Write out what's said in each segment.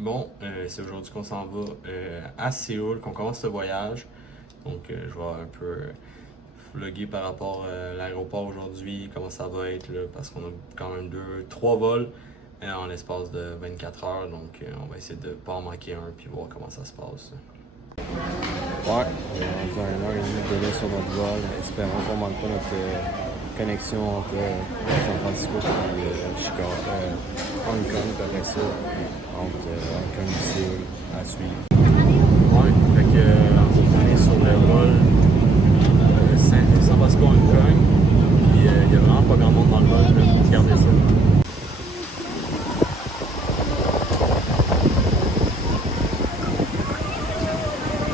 Bon, c'est aujourd'hui qu'on s'en va à Séoul, qu'on commence ce voyage. Donc, je vais un peu vlogger par rapport à l'aéroport aujourd'hui, comment ça va être, là, parce qu'on a quand même 3 vols en l'espace de 24 heures. Donc, on va essayer de ne pas en manquer un, puis voir comment ça se passe. Ouais, on a 1h30 de délai sur notre vol. Espérons qu'on ne manque pas notre connexion entre San Francisco et Chicago, Hong Kong, après ça, entre Hong Kong et Séoul à suivre. Ouais, fait que on est sur le vol San Francisco Hong Kong, puis il y a vraiment pas grand monde dans le vol, regardez ça.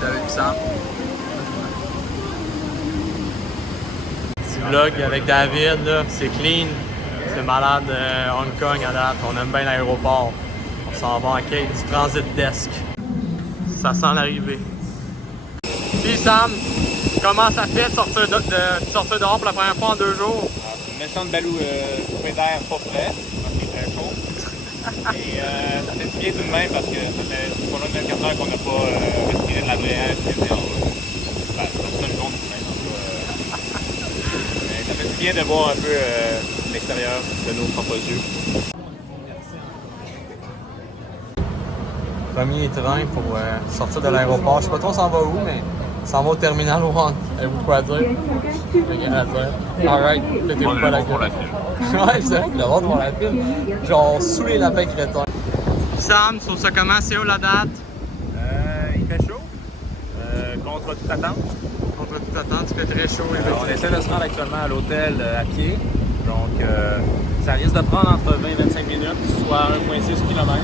T'avais vu ça? Petit vlog avec David, là, c'est clean, c'est malade Hong Kong à date, on aime bien l'aéroport. On s'en va en quête du transit desk. Ça sent l'arrivée. Puis Sam, comment ça fait de sortir dehors pour la première fois en 2 jours? C'est une méchante belle bouffée d'air pas frais, parce qu'il est très chaud. Et ça fait du bien tout de même parce que ça fait pas loin de 24 heures qu'on n'a pas respiré de la vraie air. C'est ça le compte même. Ça fait du bien de voir un peu l'extérieur de nos propres yeux. Premier train pour sortir de l'aéroport. Je sais pas trop on s'en va où, mais on s'en va au terminal One. Avez-vous quoi à dire? Rien à dire. Alright, mettez-vous pas la gueule. Ouais, c'est vrai, le monde devant la file. Genre sous les lapins crétins. Sam, tu trouves ça comment? C'est où la date? Il fait chaud, contre toute attente. Contre toute attente, il fait très chaud. On essaie de se rendre actuellement à l'hôtel à pied. Donc, ça risque de prendre entre 20 et 25 minutes, soit 1,6 km.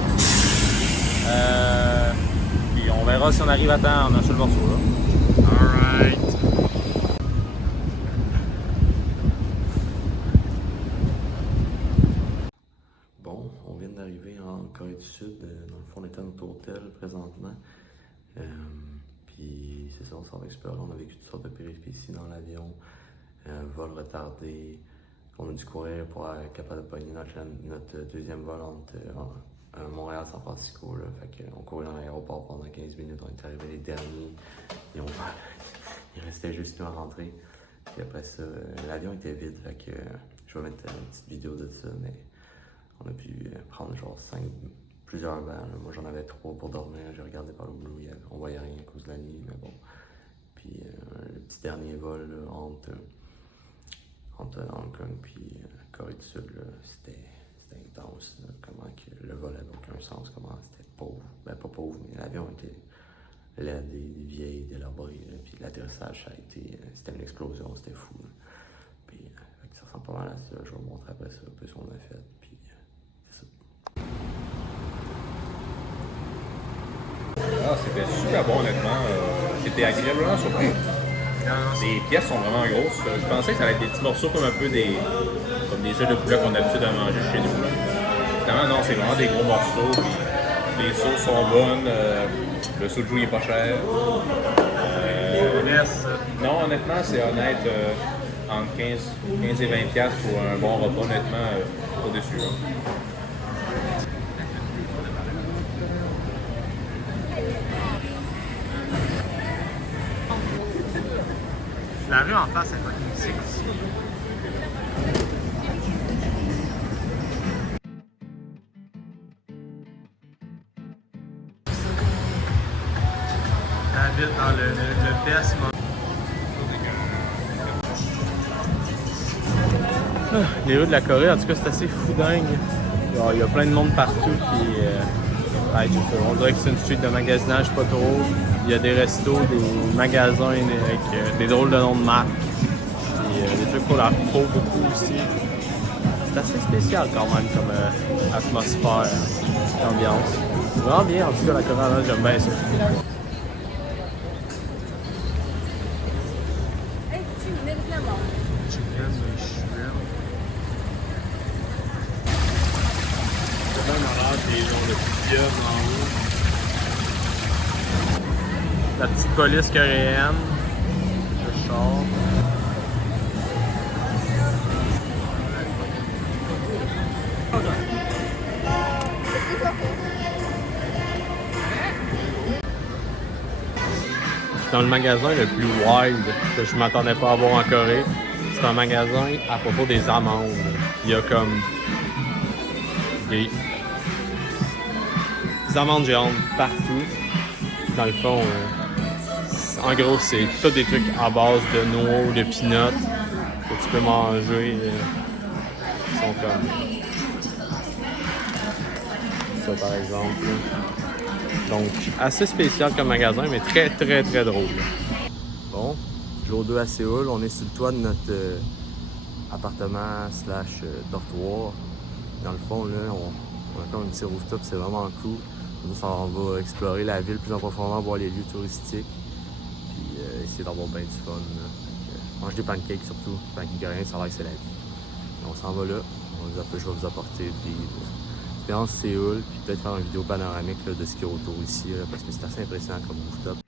Puis on verra si on arrive à temps en un seul morceau. Là. Alright. Bon, on vient d'arriver en Corée du Sud. Dans le fond, on est à notre hôtel présentement. Puis c'est ça, on s'en va explorer. On a vécu toutes sortes de péripéties dans l'avion. Vol retardé. On a dû courir pour être capable de pogner notre deuxième vol entre Montréal et San Francisco. Là. Fait qu'on courait dans l'aéroport pendant 15 minutes. On est arrivé les derniers. Et il restait juste nous à rentrer. Puis après ça, l'avion était vide. Fait que je vais mettre une petite vidéo de ça. Mais on a pu prendre genre plusieurs bancs. Là. Moi j'en avais 3 pour dormir. J'ai regardé par le boulot. On voyait rien à cause de la nuit. Mais bon. Puis le petit dernier vol là, entre Hong Kong puis Corée du Sud, c'était intense. Là, comment que le vol avait aucun sens, comment c'était pauvre. Ben pas pauvre, mais l'avion était laid, vieille, délabré. Puis l'atterrissage, c'était une explosion, c'était fou. Là. Puis ça ressemble pas mal à ça. Je vais vous montrer après ça un peu ce qu'on a fait. Puis c'est ça. Ah, c'était super bon honnêtement. J'étais agréablement surpris. Les pièces sont vraiment grosses. Je pensais que ça allait être des petits morceaux comme un peu comme des œufs de poulet qu'on a l'habitude de manger chez nous. Là. Finalement, non, c'est vraiment des gros morceaux. Puis les sauces sont bonnes. Le soju il est pas cher. Non, honnêtement, c'est honnête. Entre 15 et 20$ pour un bon repas, honnêtement, au-dessus. La rue en face, elle va être musique aussi. David dans le best moment. Les rues de la Corée, en tout cas, c'est assez fou dingue. Il y a plein de monde partout qui. On dirait que c'est une suite de magasinage pas trop. Il y a des restos, des magasins avec des drôles de noms de marques. Des trucs pour la peau beaucoup aussi. C'est assez spécial quand même comme atmosphère, ambiance. C'est vraiment bien, en tout cas la Corée, j'aime bien ça. La petite police coréenne. Le char. dans le magasin le plus wild que je m'attendais pas à voir en Corée. C'est un magasin à propos des amandes. Il y a comme des amandes géantes partout. Dans le fond, en gros, c'est tous des trucs à base de noix ou de peanuts que tu peux manger. Ils sont comme ça, par exemple. Donc, assez spécial comme magasin, mais très, très, très drôle. Bon, jour 2 à Séoul, on est sur le toit de notre appartement / dortoir. Dans le fond, là, on a comme un petit rooftop, c'est vraiment cool. On va explorer la ville plus en profondeur, voir les lieux touristiques, puis essayer d'avoir bien du fun. Manger des pancakes surtout, des pancakes coréens, ça a l'air que c'est la vie. On s'en va là, je vais vous apporter l'expérience Séoul, puis peut-être faire une vidéo panoramique là, de ce qu'il y a autour ici, là, parce que c'est assez impressionnant comme rooftop.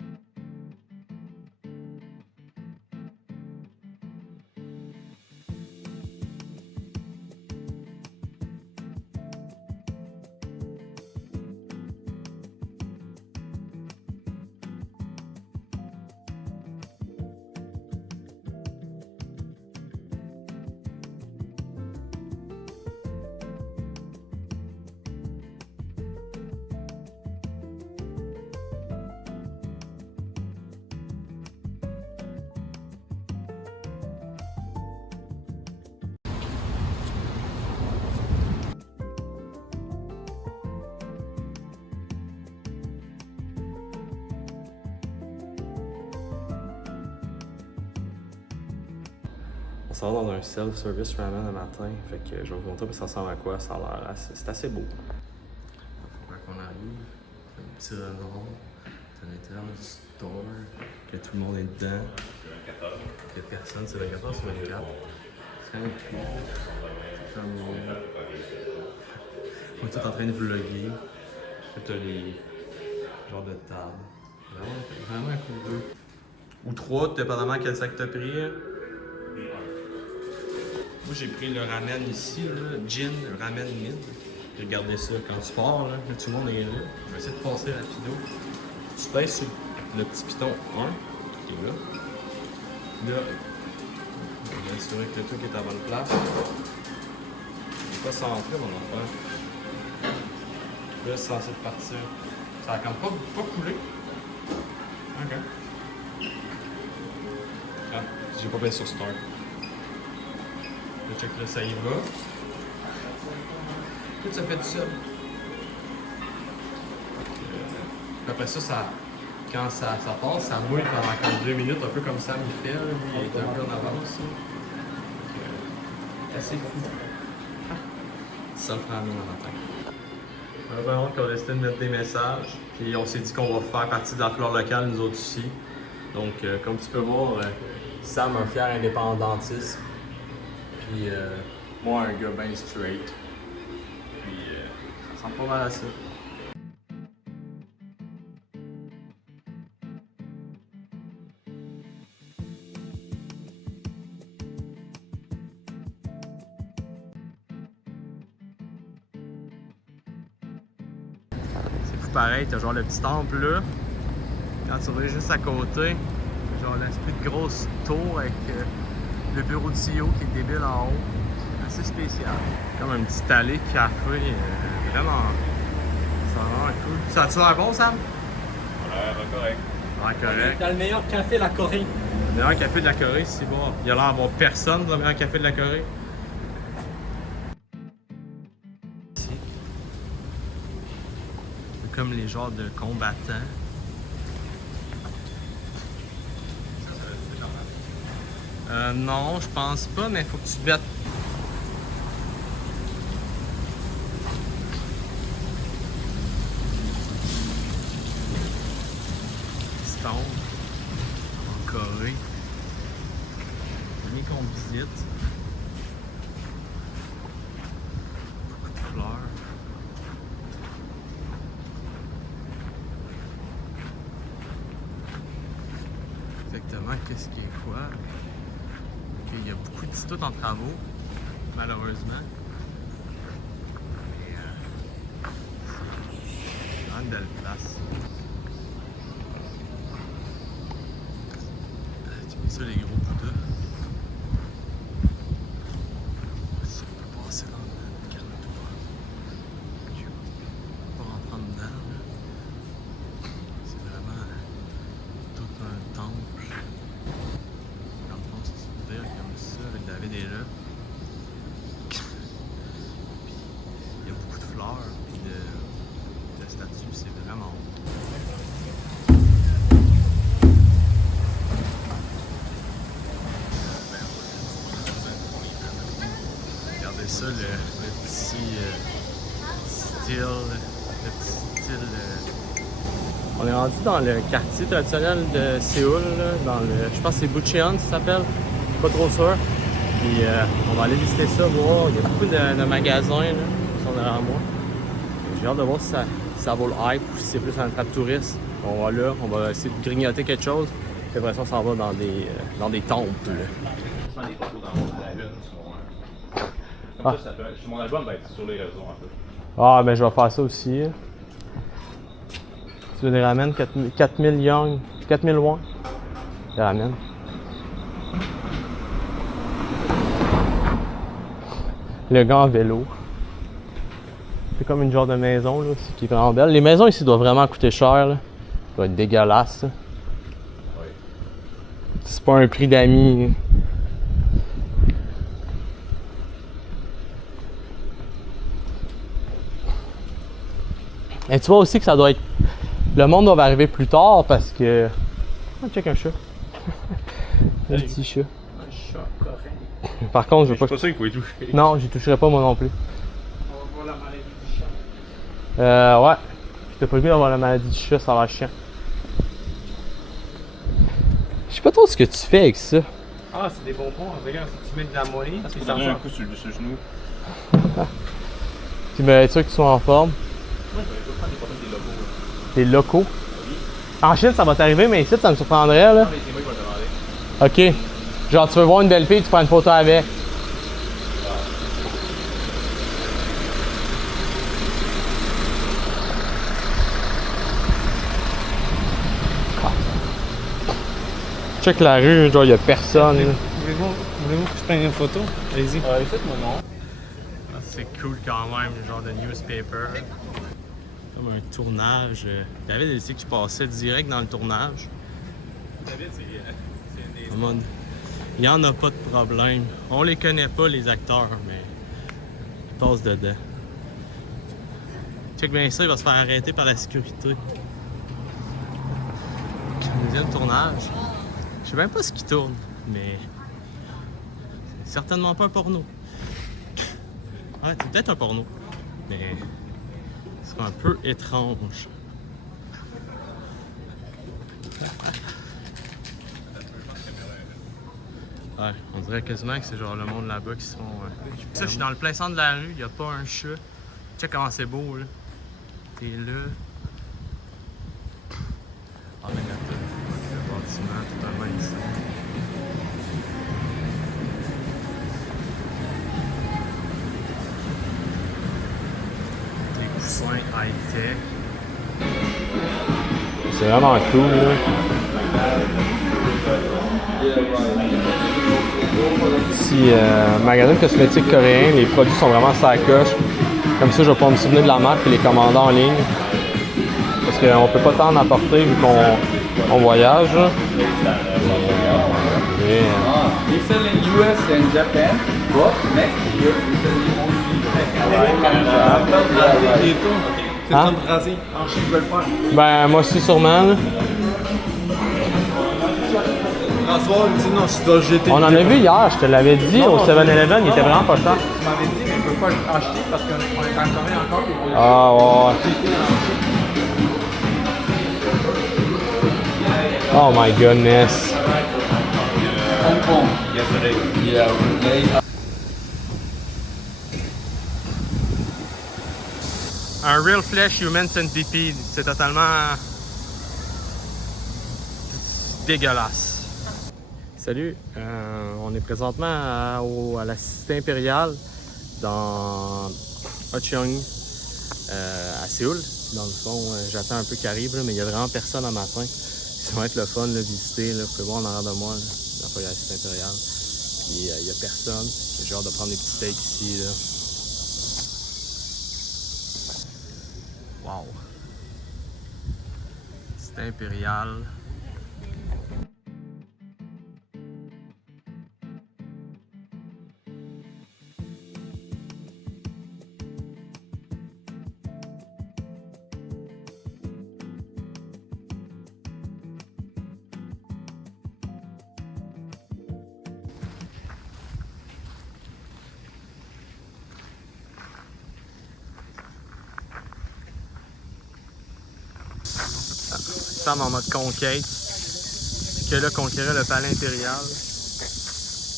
On s'en va dans un self-service ramen le matin, fait que je vais vous montrer ça ressemble à quoi, ça a l'air c'est assez beau. Quand on arrive, un petit renard, c'est à l'intérieur du store, que tout le monde est dedans. Il n'y a personne, c'est 24 sur 24. C'est quand même cool. C'est comme on est tous en train de vlogger. T'as les genres de tables. Vraiment cool. Ou 3, dépendamment quel sac t'as pris. Moi j'ai pris le ramen ici, là, gin, ramen mid. Regardez ça, quand tu pars, là, tout le monde est là. Je vais essayer de passer rapido. Tu pèses sur le petit piton 1 qui est là. Là, je vais assurer que le truc est à la bonne place. Il n'est pas centré mon enfant. Là c'est censé partir. Ça a comme pas coulé. Ok. Ah, j'ai pas payé sur Start. Le check là, ça y va. Tout ça fait tout seul. Après ça, quand ça passe, ça mouille pendant comme 2 minutes, un peu comme Sam il fait. Là. Il est un peu en avance. Assez fou. Ça le prend à nous le matin. On a bien honte qu'on a décidé de mettre des messages. Puis on s'est dit qu'on va faire partie de la flore locale, nous autres ici. Donc, comme tu peux voir, Sam, un fier indépendantiste. Puis moi, un gars bien straight. Puis ça ressemble pas mal à ça. C'est fou pareil, t'as genre le petit temple là. Quand tu reviens juste à côté, genre l'esprit de grosse tour avec le bureau de CEO qui est débile en haut. Assez spécial. Comme un petit allée de café. Vraiment. Ça a l'air cool. Ça a-tu l'air bon, Sam? Ouais, correct. Ouais, correct. T'as le meilleur café de la Corée. Le meilleur café de la Corée, c'est bon. Il y a l'air d'avoir personne dans le meilleur café de la Corée. C'est comme les genres de combattants. Non, je pense pas, mais il faut que tu te mettes. Stone en Corée. Premier qu'on visite. Beaucoup de fleurs. Exactement, qu'est-ce qui est quoi? Il y a beaucoup d'instituts en travaux, malheureusement. Mais c'est vraiment une belle place. ça les gros Bouddhas. Si on peut passer dans le calme-toi. On va rentrer dedans. Là. C'est vraiment tout un temple. Dans le fond, c'est une ville comme ça, avec David est là. Puis il y a beaucoup de fleurs, puis de statues, c'est vraiment beau. Regardez ça, le petit style, On est rendu dans le quartier traditionnel de Séoul, là, dans le, je pense que c'est Bucheon ça s'appelle, pas trop sûr. Puis on va aller visiter ça, voir. Il y a beaucoup de magasins là, qui sont derrière moi. J'ai hâte de voir si ça vaut le hype ou si c'est plus un attrape touriste. On va là, on va essayer de grignoter quelque chose. Puis après ça, on s'en va dans des temples. Là. Je prends des photos dans la lune. Comme ça, mon album va être sur les réseaux en fait. Ah, ben je vais faire ça aussi. Tu les ramènes 4000 young, 4000 won. Je les ramène. Le gars en vélo. C'est comme une genre de maison là, aussi, qui est vraiment belle. Les maisons ici doivent vraiment coûter cher. Là. Ça doit être dégueulasse. Ça. Oui. C'est pas un prix d'amis. Et tu vois aussi que ça doit être... Le monde doit arriver plus tard parce que... Oh, check un chat. Un petit chat. Un chat correct. Par contre, je veux Je pas... suis pas sûr qu'il faut y toucher. Non, j'y toucherai pas moi non plus. On va voir la maladie du chat. Ouais. J'étais pas le mieux d'avoir la maladie du chat, ça a l'air chiant. Je sais pas trop ce que tu fais avec ça. Ah, c'est des bonbons. Regarde, si tu mets de la monnaie, Parce que ça ça donne un sort. coup sur le genou. Tu veux être sûr qu'ils sont en forme. Moi, je vais prendre des photos des logos. Des locaux. En Chine, ça va t'arriver, mais ici, ça me surprendrait, là. C'est moi qui vais le demander. Ok. Genre, tu veux voir une belle fille, tu prends une photo avec. Check la rue, genre, y'a personne. Là. Voulez-vous que je prenne une photo? Allez-y. Faites-moi non. C'est cool quand même, le genre de newspaper. Comme un tournage. David il dit que je passais direct dans le tournage. David, c'est En mode, il n'y en a pas de problème. On les connaît pas, les acteurs, mais ils passent dedans. Check bien ça, il va se faire arrêter par la sécurité. Deuxième tournage. Je sais même pas ce qui tourne, mais c'est certainement pas un porno. Ouais, c'est peut-être un porno, mais c'est un peu étrange. Ouais, on dirait quasiment que c'est genre le monde là-bas qui sont... Ça, je suis dans le plein centre de la rue, il n'y a pas un chat. Check comment c'est beau, là. T'es là. Ah, mais regarde, le bâtiment totalement ici. Des coussins high-tech. C'est vraiment cool, là. Ici, magasin cosmétique coréen, les produits sont vraiment sacoches. Comme ça, je vais pouvoir me souvenir de la marque et les commander en ligne. Parce qu'on peut pas tant en apporter vu qu'on voyage. Et, We sell in US and Japan, but next year we sell in only C'est Hein? le temps de raser. En Chine, je vais le faire. ben, moi aussi, sûrement. Là. François, il me dit non, tu dois le jeter. On en a vu hier, je te l'avais dit, au 7-Eleven, il était vraiment pas cher. Tu m'avais dit, mais je ne peux pas l'acheter parce qu'on est en commun encore. Ah, ouais. Oh my goodness. Hong Kong. Yeah, they Un Real Flesh Human Centipede, c'est totalement dégueulasse. Salut, on est présentement à la Cité Impériale dans Hacheong, à Séoul. Dans le fond, j'attends un peu qu'il arrive, là, mais il y a vraiment personne à matin. Ça va être le fun de visiter. Là. Vous pouvez voir en arrière de moi, là, fois à la Cité impériale. Puis il y a personne. J'ai hâte de prendre des petits steaks ici. Là. Wow! Cité impériale. Sam en mode conquête. Que là, conquérir le palais impérial.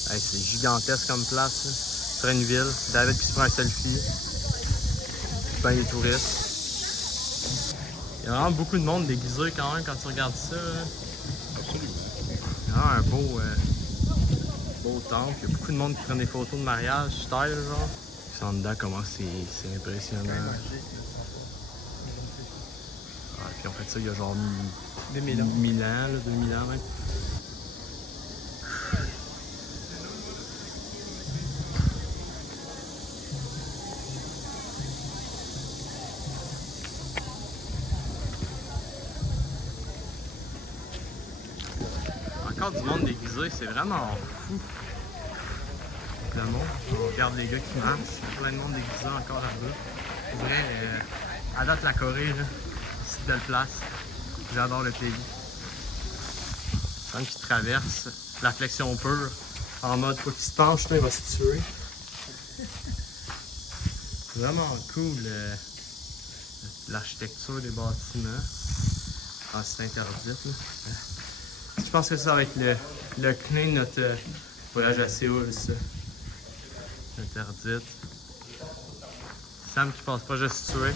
Hey, c'est gigantesque comme place. Là. Sur une ville. David qui se prend un selfie. Ben, les touristes. Il y a vraiment beaucoup de monde déguisé quand même quand tu regardes ça. Là. Absolument. Il y a un beau temple. Il y a beaucoup de monde qui prennent des photos de mariage style genre. Ils sont dedans, comment c'est impressionnant. Ah, puis on fait ça il y a genre 1000 ans, 2000 ans même. Encore du monde déguisé, c'est vraiment fou. Le monde, on regarde les gars qui marchent, il y a plein de monde déguisé encore là-bas. C'est vrai, à date la Corée, là, c'est une belle place. J'adore le pays. Tant qu'il traverse la flexion pure, en mode faut qu'il se penche, il va se tuer. C'est vraiment cool l'architecture des bâtiments. Ah, c'est interdit. Là. Je pense que ça va être le clin de notre voyage à Séoul, ça. Interdite. Sam qui passe pas juste tuer.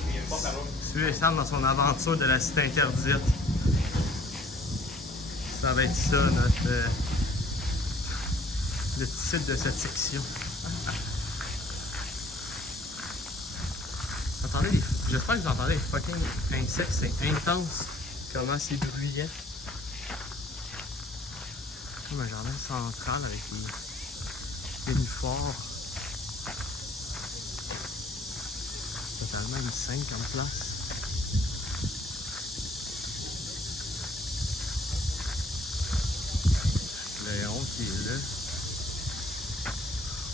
Suivez Sam dans son aventure de la cité interdite. Ça va être ça, le titre de cette section. Attendez, j'espère que vous entendez les fucking insectes, c'est intense. Comment c'est bruyant. Comme un jardin central avec les nénuphars. Totalement insane comme place. Le Léon qui est là.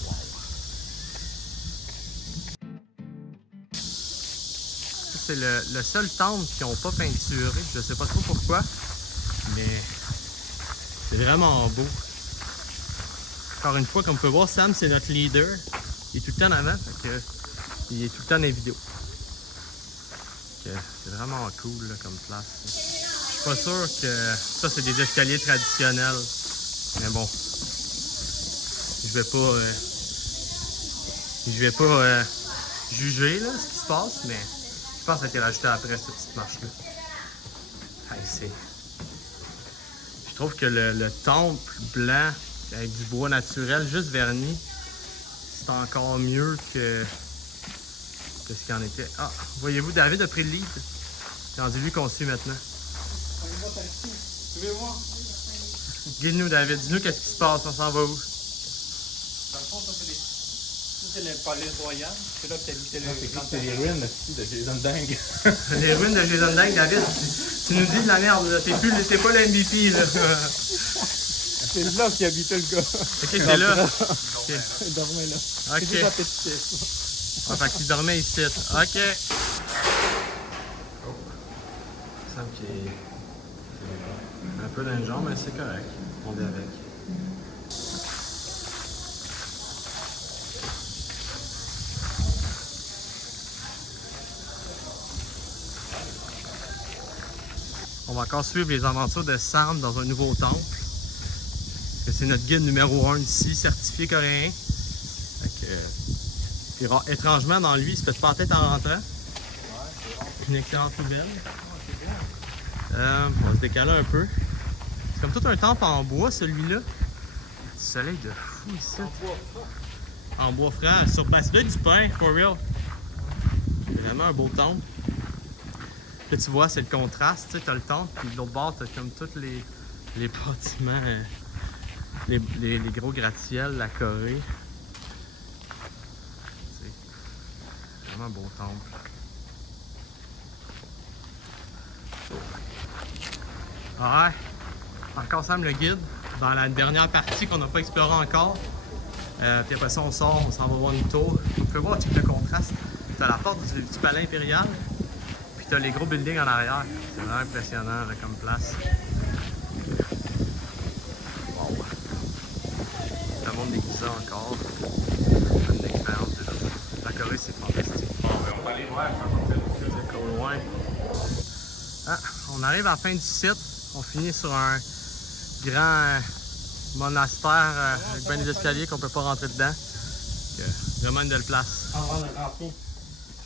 Wow. C'est le seul temple qu'ils n'ont pas peinturé. Je sais pas trop pourquoi, mais c'est vraiment beau. Encore une fois, comme vous pouvez voir, Sam c'est notre leader. Il est tout le temps en avant, fait que il est tout le temps dans les vidéos. C'est vraiment cool là, comme place. Je suis pas sûr que ça c'est des escaliers traditionnels. Mais bon. Je vais pas juger là, ce qui se passe, mais je pense que ça a été rajouté après cette petite marche-là. Hey, je trouve que le temple blanc avec du bois naturel juste verni, c'est encore mieux que ce qu'il en était. Ah, voyez-vous, David a pris le lead. C'est rendu lui qu'on suit maintenant. Guide-nous, David. Dis-nous qu'est-ce qui se passe. On s'en va où? Dans le fond, ça c'est le palais royal. C'est là que t'habitais le... C'est les ruines de Jason Dang. Les ruines de Jason Dang, David. Tu nous dis de la merde. Là. T'es pas le MVP. Là. C'est là qu'il habitait le gars. Ok, c'est là. Okay. Il dormait là. Ok. C'est déjà petit. Ah, fait qu'il dormait ici. Ok. Sam qui est un peu dans le genre, mais c'est correct. On est avec. On va encore suivre les aventures de Sam dans un nouveau temple. C'est notre guide numéro 1 ici, certifié coréen. Puis, étrangement, dans lui, il se pète pas la tête en rentrant. Une excellente nouvelle. On va se décaler un peu. C'est comme tout un temple en bois, celui-là. Du soleil de fou ici. En bois franc. Sur place, là, du pain, for real. Vraiment un beau temple. Là, tu vois, c'est le contraste. Tu sais, t'as le temple, puis de l'autre bord, t'as comme tous les bâtiments les gros gratte-ciel, la Corée. C'est vraiment un beau temple. Ouais, encore Sam le guide dans la dernière partie qu'on n'a pas explorée encore. Puis après ça, on sort, on s'en va voir une tour. On peut voir le contraste. T'as la porte du palais impérial, puis t'as les gros buildings en arrière. C'est vraiment impressionnant là, comme place. Wow. Le monde déguisé encore. Une expérience déjà. La Corée, c'est fantastique. On va aller voir C'est au loin. Ah, on arrive à la fin du site. On finit sur un grand monastère avec bien des escaliers qu'on peut pas rentrer dedans. Vraiment une belle place.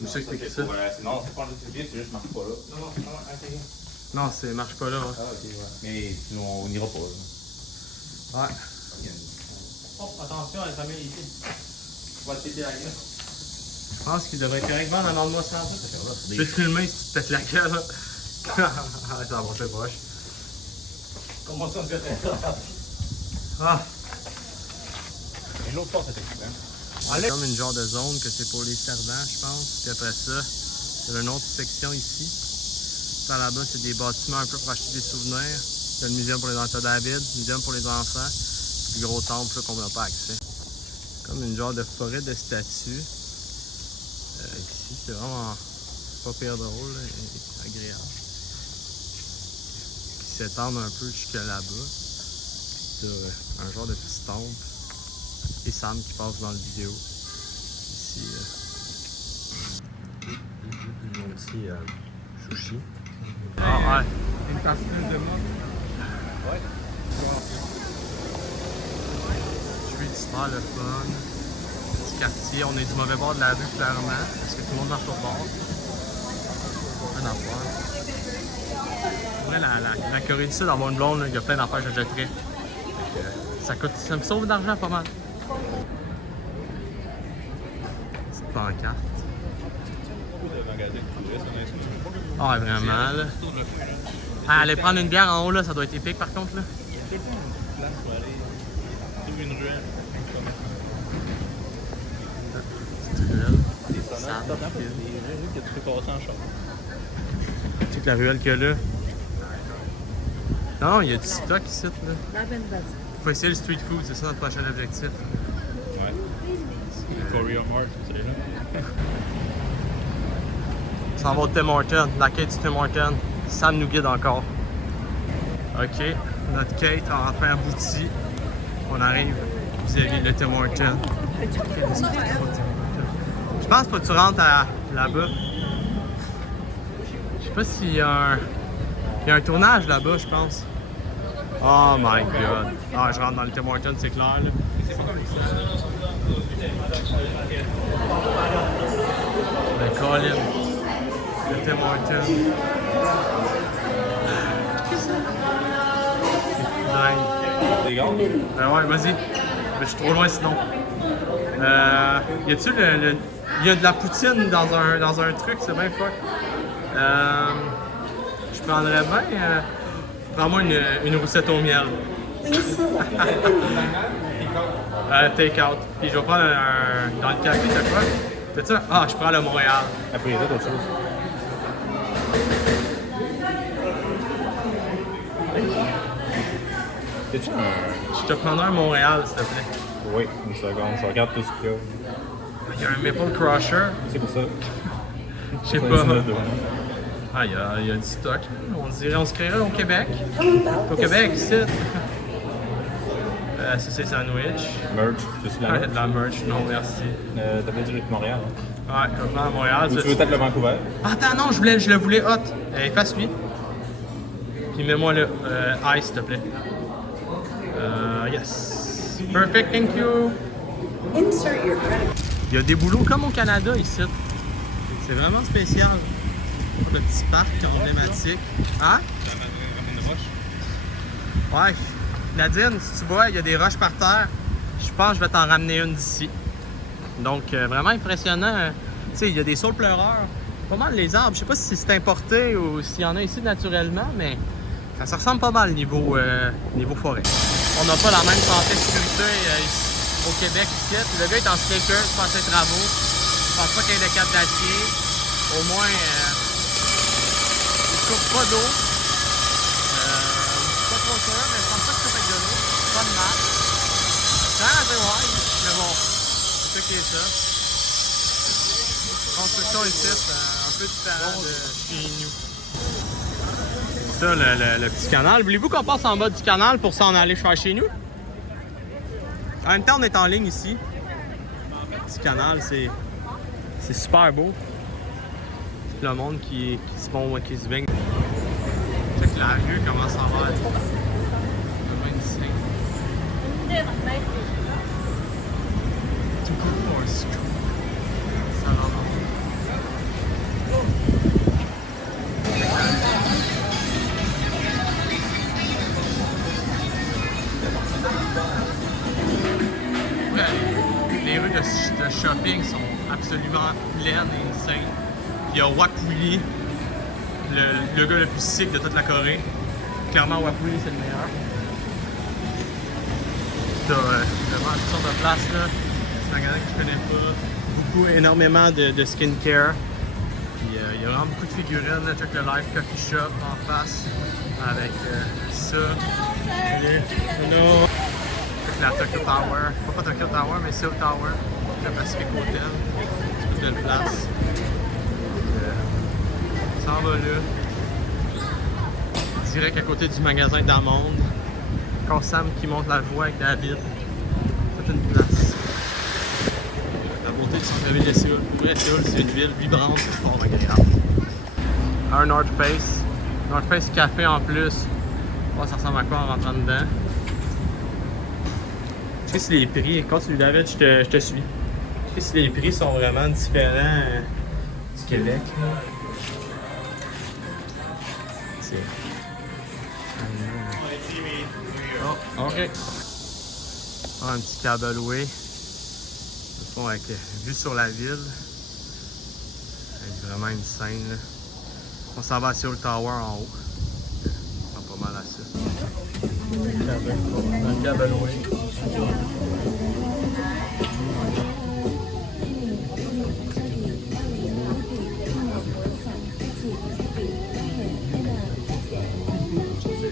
Où c'est que c'est écrit ça? Non, c'est pas un c'est juste marche pas là. Non, c'est marche pas là. Ouais. Ah, ok, ouais. Mais sinon, on n'ira pas. Là. Ouais. Oh, attention, la famille ici. On va te péter la gueule. Je pense qu'il devrait être correctement dans le moi ça. Je vais te filmer si tu te pètes la gueule. Là. Ça va monter proche. Comment ça se fait? Ah! Et l'autre part, c'était cool, hein? C'est comme une genre de zone que c'est pour les servants, je pense. Puis après ça, il y a une autre section ici. Par là-bas, c'est des bâtiments un peu pour acheter des souvenirs. Il y a le muséum pour les enfants David, le muséum pour les enfants. Puis le gros temple là, qu'on n'a pas accès. Comme une genre de forêt de statues. Ici, c'est vraiment pas pire drôle là, et agréable. Qui s'étendent un peu jusqu'à là-bas. Puis t'as un genre de petit temple. Et Sam qui passe dans la vidéo. Ici, ils ont aussi sushi. Ah ouais. Une passeuse de mode. Ouais. Je suis super le fun. Petit quartier, on est du mauvais bord de la rue clairement. Parce que tout le monde marche au bord. Plein d'affaires. Après, la Corée du Sud, dans une blonde, il y a plein d'affaires que je jetterais. Ça coûte, ça me sauve d'argent pas mal. Petite pancarte. Ah, vraiment, là. Ah, aller prendre une bière en haut, là, ça doit être épique, par contre, là. Une ruelle. Petite ruelle. Des sonnettes. Des rues que tu peux passer en char. Tu sais que la ruelle qu'il y a là. Non, il y a du stock ici, là. Faut essayer le street food, c'est ça notre prochain objectif. Ouais. Le Korea Mart, c'est là. On s'en va au Tim Hortons, la quête du Tim Hortons. Sam nous guide encore. Ok, notre quête a enfin abouti. On arrive vis-à-vis de Tim Hortons. Je pense pas que tu rentres là-bas. Je sais pas s'il y a un tournage là-bas, je pense. Oh my god. Ah, je rentre dans le Tim Hortons, c'est clair là. Le Colin. Le Tim Hortons. Des gars? Ouais, vas-y. Je suis trop loin sinon. Y a-tu il y a de la poutine dans un truc, c'est bien fuck. Je prendrais bien. Prends-moi une roussette au miel. Take out. Puis je vais prendre dans le café, t'as quoi? T'as ça? Ah, je prends le Montréal. Après, il y a d'autres choses. T'as-tu un... Je te prendrai un Montréal, s'il te plaît. Oui, une seconde, je regarde tout ce qu'il y a. Il y a un Maple Crusher. C'est pour ça. Je sais pas. Ah, il y a du stock. On se créerait au Québec. Au Québec, ici. Ça, c'est sandwich. Merch, c'est la Ouais, de la merch, non, merci. T'as pas dit le Montréal. Hein? Ouais, je vais prendre Montréal. Ou tu veux peut-être le Vancouver? Attends, non, je le voulais hot. Efface lui. Puis mets-moi le ice, s'il te plaît. Yes. Perfect, thank you. Il y a des boulots comme au Canada ici. C'est vraiment spécial. Le petit parc emblématique. Hein? Ouais. Nadine, si tu vois, il y a des roches par terre. Je pense que je vais t'en ramener une d'ici. Donc, vraiment impressionnant. Tu sais, il y a des saules pleureurs. Pas mal les arbres. Je sais pas si c'est importé ou s'il y en a ici naturellement, mais ça ressemble pas mal niveau forêt. on n'a pas la même santé de sécurité au Québec ici. Le gars est en skater, je pense ses travaux. Je pense pas qu'il y ait de cadre d'acier. Au moins, il ne coupe pas d'eau. Pas trop sûr, mais je pense pas qu'il coupe avec de l'eau. Pas de mal. C'est un assez wide, mais bon, c'est ça qui est ça. Construction ici, c'est un peu différent de chez nous. Ça, le petit canal. Voulez-vous qu'on passe en bas du canal pour s'en aller faire chez nous? En même temps, on est en ligne ici. Le petit canal, c'est super beau. Le monde qui se baigne. Check la rue, comment ça va être. Too good for school. Ça va. Les rues de shopping sont absolument pleines et insane. Il y a Wapuli, le gars le plus sick de toute la Corée. Clairement, Wapuli, c'est le meilleur. T'as vraiment toutes sortes de places là. C'est un magasin que je connais pas. Énormément de skincare. Puis il y a vraiment beaucoup de figurines. Là. Check le Live Coffee Shop en face. Avec ça. La Tokyo Tower, pas Tokyo Tower, mais Seoul Tower, le Pacific Hotel, c'est une belle place. Ça en va là, direct à côté du magasin d'Amande. Sam qui monte la voie avec David, toute une place. La beauté du centre-ville de Séoul. Oui, Séoul, c'est une ville vibrante, c'est fort agréable. Un North Face café en plus. Oh, ça ressemble à quoi en rentrant dedans? Je sais si les prix, continue David, je te suis. Je sais si les prix sont vraiment différents du Québec. C'est... Oh, ok. Ah, un petit cableway. Au fond, avec vue sur la ville. Avec vraiment une scène. Là. On s'en va à Seoul Tower en haut. On va pas mal à ça. Un cableway.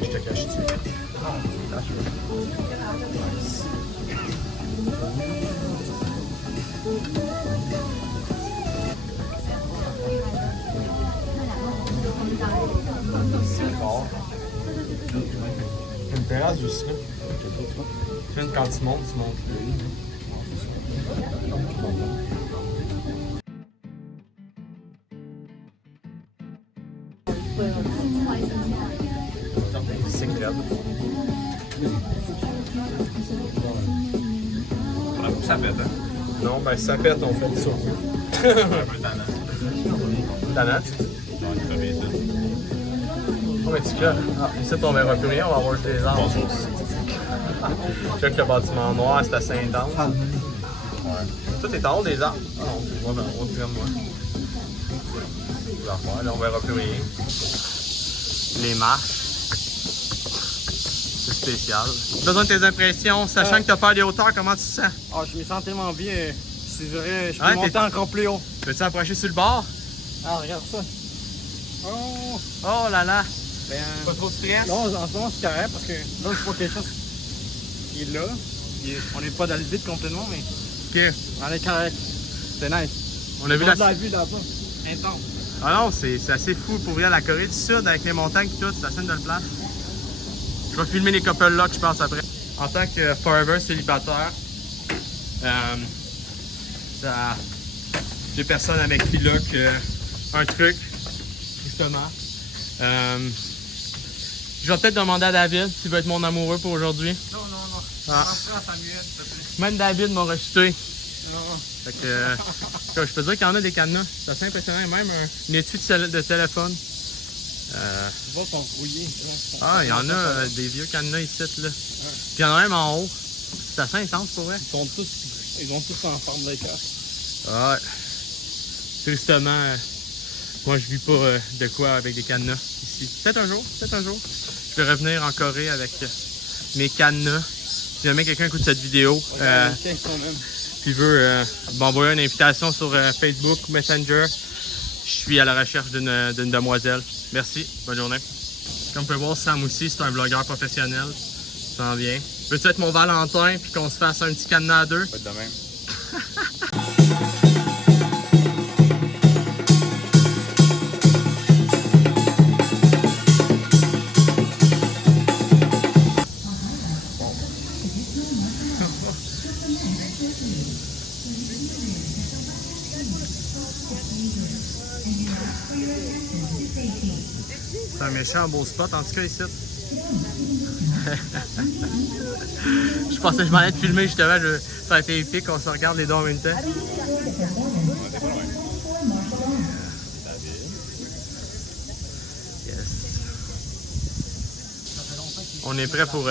Je te cache dessus. Une terrasse juste là. Quand tu montes, tu montes. C'est clair. Ça pète, hein? Non, ben ça pète, on fait ça. Un peu tannant. Tannant? Oh, mais tu claires. Ah, ici, on verra plus rien, on va avoir des arbres. Check le bâtiment noir, c'est à Saint-Anne. Tout est en haut des arbres. Ah non, c'est vraiment en haut de moi. Là, on verra plus rien. Les marches. C'est spécial. Besoin de tes impressions, sachant que tu as peur des hauteurs, comment tu te sens? Ah, je me sens tellement bien. C'est vrai, je peux Ouais, monter encore plus haut. Peux-tu approcher sur le bord? Ah, regarde ça. Oh! Oh là là! Ben, Pas trop de stress? non, en ce moment, c'est correct parce que là, c'est pas quelque chose qui est là. On n'est pas dans le vide complètement, mais Ok. on est correct. C'est nice. On a vu On a la... de la vue là-bas. Intense. Ah non, c'est assez fou pour vrai, la Corée du Sud avec les montagnes et tout, c'est assez une belle place. Je vais filmer les couple locks, je pense, après. En tant que forever célibataire, j'ai personne avec qui lock un truc, justement. Je vais peut-être demander à David s'il veut être mon amoureux pour aujourd'hui. Non. Ah. Prends ça à Samuel, s'il te plaît. Même David m'a rejeté. Non. Fait que, je peux dire qu'il y en a des cadenas. C'est assez impressionnant. Même une étui de téléphone. Les autres sont rouillés. Ah, il y en a des vieux cadenas ici, là. Puis il y en a même en haut. C'est assez intense pour vrai. Ils ont tous en forme de cœur. Ouais. Tristement, moi je vis pas de quoi avec des cadenas ici. Peut-être un jour. Je vais revenir en Corée avec mes cadenas. Si jamais quelqu'un écoute cette vidéo, puis veut m'envoyer une invitation sur Facebook ou Messenger, je suis à la recherche d'une demoiselle. Merci, bonne journée. Comme vous pouvez voir, Sam aussi, c'est un vlogueur professionnel. Ça s'en vient. Veux-tu être mon Valentin puis qu'on se fasse un petit cadenas à deux? Pas de même. C'est un méchant beau spot, en tout cas ici. Je pensais que je m'en allais te filmer justement, ça a été épique, on se regarde les deux en même temps. Yes. On est prêt pour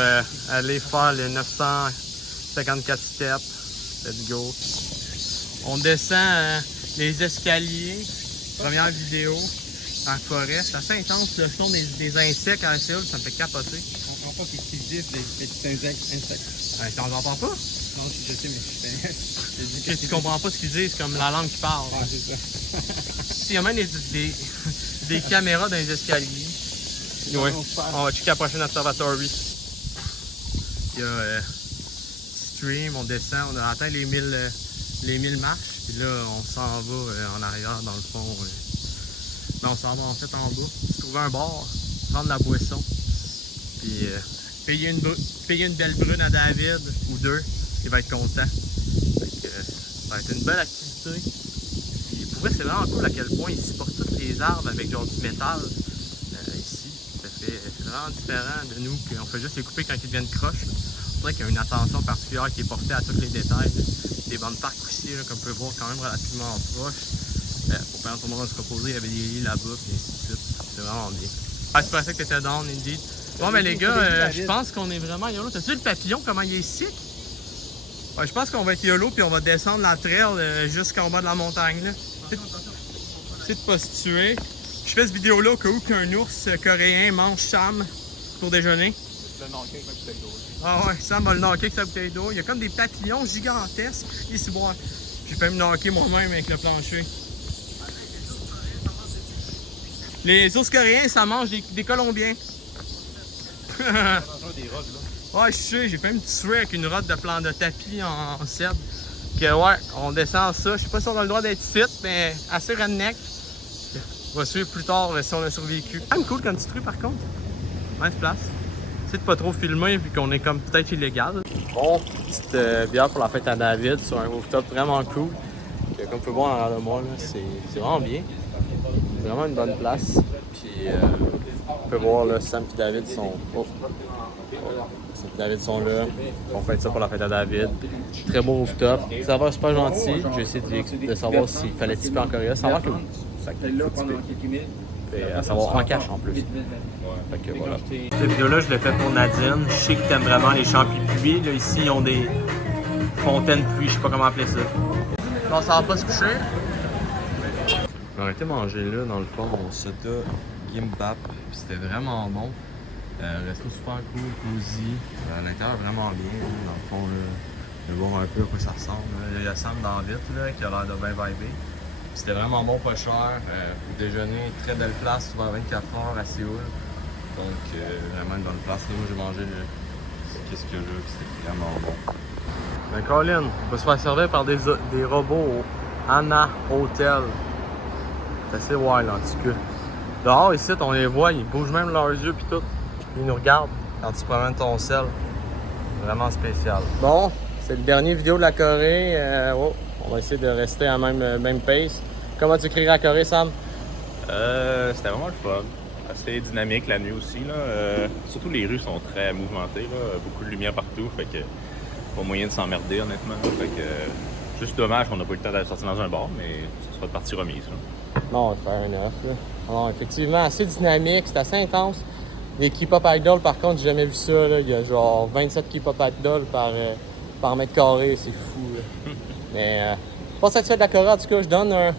aller faire les 954 steps. Let's go. On descend les escaliers, première vidéo. En forêt, c'est assez intense le son des insectes à la Séoul, ça me fait capoter. Je comprends pas ce qu'ils disent, les petits insectes. T'en entends pas? Non, je sais, mais je Qu'est-ce que tu comprends pas ce qu'ils disent, c'est comme la langue qui parle. Ah, c'est ça. Il y a même des caméras dans les escaliers. Ouais. On va checker la prochaine observatory. Il y a Stream, on descend, on a atteint les 1000 marches. Puis là, on s'en va en arrière, dans le fond. Non, on s'en va en fait en bas. Se trouver un bar, prendre la boisson. Puis payer une belle brune à David ou deux. Il va être content. Fait que, ça va être une belle activité. Puis pour vrai, c'est vraiment cool à quel point ils supportent tous les arbres avec genre du métal ici. C'est vraiment différent de nous, qu'on fait juste les couper quand ils deviennent croches. C'est vrai qu'il y a une attention particulière qui est portée à tous les détails. Des bandes de parc aussi, là, comme on peut voir quand même relativement proche. Pour permettre au monde de se reposer, il y avait des lits là-bas, puis ainsi de suite. C'est vraiment bien. Ah, c'est pas ça que t'étais down, Indeed. Bon, mais les gars, je pense qu'on est vraiment YOLO. T'as-tu vu le papillon, comment il est sick? Ouais, je pense qu'on va être YOLO, puis on va descendre la trail jusqu'en bas de la montagne. Là. C'est de pas se tuer. Je fais cette vidéo-là au cas où qu'un ours coréen mange Sam pour déjeuner. Ah ouais, Sam va le knocker avec sa bouteille d'eau. Il y a comme des papillons gigantesques. Ici, bon, j'ai pas me knocker moi-même avec le plancher. Les ours coréens, ça mange des Colombiens. Ouais, je sais, j'ai fait me tuer avec une rotte de plan de tapis en cèdre. Que ouais, on descend ça. Je sais pas si on a le droit d'être ici, mais assez redneck. On va suivre plus tard si on a survécu. C'est quand même cool comme petite rue par contre. Nice place. C'est de pas trop filmer vu qu'on est comme peut-être illégal. Bon, petite bière pour la fête à David sur un rooftop vraiment cool. Comme vous pouvez voir en arrière de moi, c'est vraiment bien. C'est vraiment une bonne place. Puis on peut voir là, Sam et David sont. Sam et David sont là. On fait ça pour la fête à David. Très beau rooftop. Ça va super gentil. J'ai essayé de savoir s'il fallait tiper en Corée. Ça va que oui. Et à savoir en cash en plus. Fait que voilà. Cette vidéo-là, je l'ai faite pour Nadine. Je sais que t'aimes vraiment les champis pluie. Là, ici, ils ont des fontaines pluie, je sais pas comment appeler ça. Non, ça va pas se coucher. On a été manger là, dans le fond, au Sota Gimbap. Puis c'était vraiment bon. Resto super cool, cosy. À l'intérieur, vraiment bien. Dans le fond, là, je vais voir un peu à quoi ça ressemble. Il y a Sam dans le vite là, qui a l'air de bien vibrer. C'était vraiment bon, pas cher. Pour déjeuner, très belle place, souvent 24 heures à Séoul. Donc, vraiment une bonne place. Là, moi, j'ai mangé qu'est-ce que là, c'était vraiment bon. Ben, Colin, on va se faire servir par des robots au Anna Hotel. C'est assez wild en tout cas. Dehors, ici, on les voit, ils bougent même leurs yeux puis tout. Ils nous regardent quand tu promènes ton sel. Vraiment spécial. Bon, c'est le dernier vidéo de la Corée. On va essayer de rester à même pace. Comment tu écrirais la Corée, Sam? C'était vraiment le fun. Assez dynamique la nuit aussi. Là. Surtout les rues sont très mouvementées. Là. Beaucoup de lumière partout. Fait que pas moyen de s'emmerder honnêtement. Fait que juste dommage qu'on n'a pas eu le temps d'aller sortir dans un bar, mais ce sera de partie remise. Là. Non, fair enough. Là. Alors, effectivement, assez dynamique, c'est assez intense. Les K-pop idols, par contre, j'ai jamais vu ça. Là. Il y a genre 27 K-pop idols par mètre carré, c'est fou. Là. Mais pas satisfait de la Corée, en tout cas, je donne un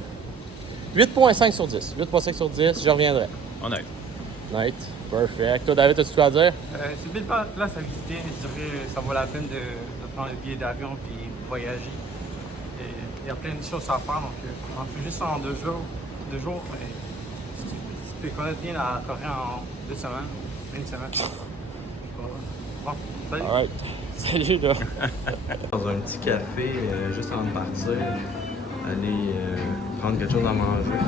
8.5 sur 10. 8.5 sur 10, je reviendrai. Honnête. Night. Perfect. Toi, David, as-tu quoi à dire? C'est une belle place à visiter. Je dirais que ça vaut la peine de prendre le billet d'avion et voyager. Et il y a plein de choses à faire, donc on fait juste ça en 2 jours. 2 jours, mais si tu peux connaître bien la Corée en 2 semaines, une semaine. Je sais pas. Bon, salut! Alright. Salut, là. Dans un petit café, juste avant de partir, aller prendre quelque chose à manger.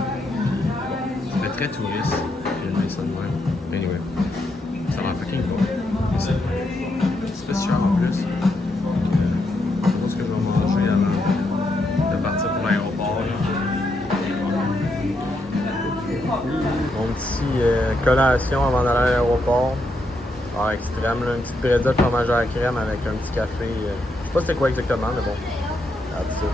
Ça fait très touriste. J'ai aimé ça de même. Anyway, ça m'a fucking cool. C'est pas si cher en plus. Je pense que je vais manger avant de partir pour l'aéroport. Mon petit collation avant d'aller à l'aéroport. Ah, extrême, là. Une petite bredette fromage à la crème avec un petit café. Je sais pas c'était quoi exactement, mais bon. That's it.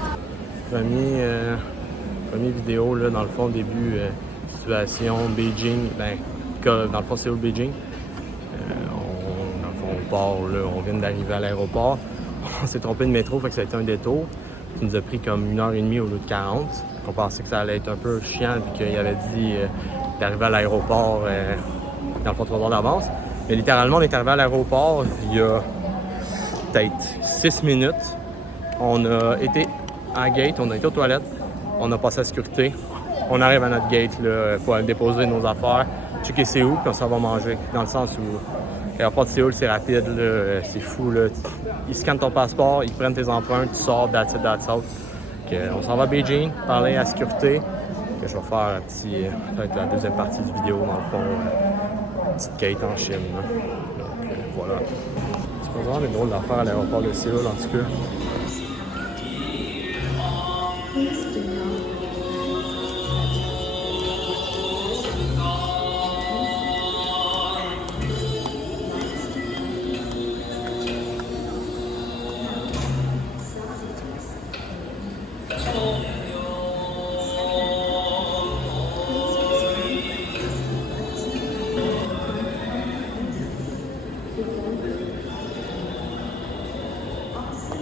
Premier vidéo, là, dans le fond, début situation Beijing. Ben, dans le fond, c'est au Beijing. Dans le fond, on part, là, on vient d'arriver à l'aéroport. On s'est trompé de métro, fait que ça a été un détour. Ça nous a pris comme 1h30 au lieu de 40. On pensait que ça allait être un peu chiant, puis qu'il avait dit d'arriver à l'aéroport dans le fond 3 heures d'avance. Mais littéralement, on est arrivé à l'aéroport il y a peut-être 6 minutes. On a été à la gate, on a été aux toilettes, on a passé la sécurité. On arrive à notre gate là, pour aller déposer nos affaires, checker c'est où, puis on s'en va manger. Dans le sens où l'aéroport de Séoul, c'est rapide, là, c'est fou. Là. Ils scannent ton passeport, ils prennent tes empreintes, tu sors, that's it, that's out. On s'en va à Beijing, parler à la sécurité. Que je vais faire peut-être la deuxième partie du vidéo, dans le fond. Petite gate en Chine. Là. Donc voilà. C'est pas vraiment des drôles d'affaires à l'aéroport de Séoul, en tout cas.